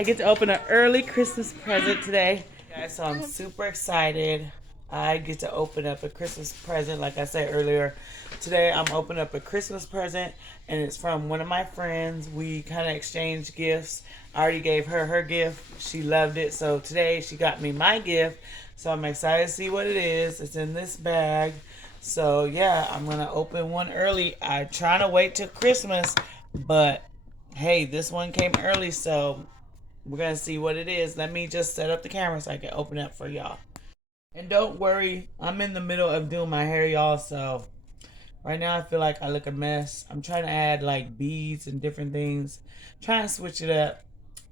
I get to open an early Christmas present today. Guys, so I'm super excited. I get to open up a Christmas present. Like I said earlier, today I'm opening up a Christmas present, and it's from one of my friends. We kind of exchanged gifts. I already gave her her gift. She loved it. So today she got me my gift. So I'm excited to see what it is. It's in this bag. So yeah, I'm going to open one early. I'm trying to wait till Christmas, but hey, this one came early, so we're going to see what it is. Let me just set up the camera so I can open it for y'all. And don't worry, I'm in the middle of doing my hair, y'all, so right now I feel like I look a mess. I'm trying to add like beads and different things. Trying to switch it up.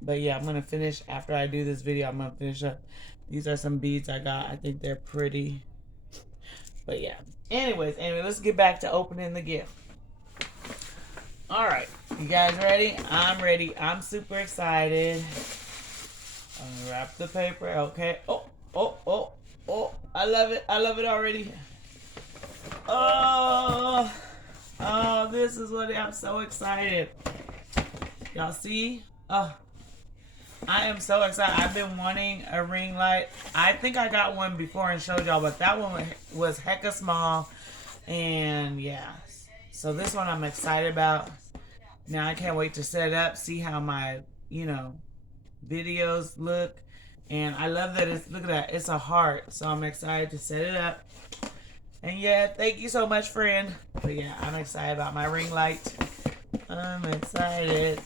But yeah, I'm going to finish after I do this video. I'm going to finish up. These are some beads I got. I think they're pretty. But yeah. Anyway, let's get back to opening the gift. Alright, you guys ready? I'm ready. I'm super excited. Unwrap the paper. Okay. Oh. I love it. I love it already. Oh, this is what I'm so excited. Y'all see? I am so excited. I've been wanting a ring light. I think I got one before and showed y'all, but that one was hecka small. And yeah. So this one I'm excited about. Now I can't wait to set it up, see how my, videos look. And I love that it's, look at that, it's a heart. So I'm excited to set it up. And yeah, thank you so much, friend. But yeah, I'm excited about my ring light. I'm excited.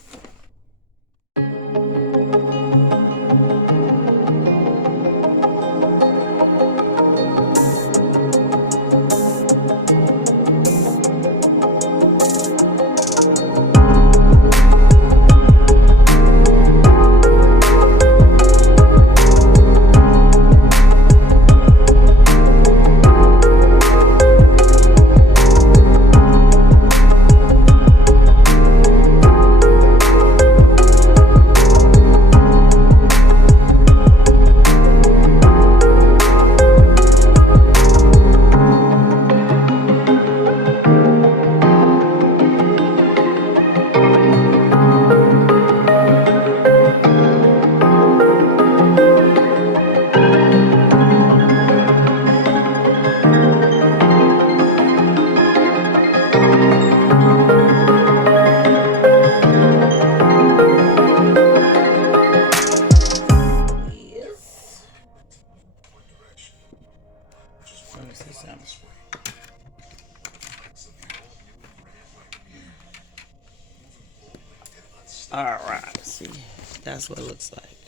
Alright, see, that's what it looks like.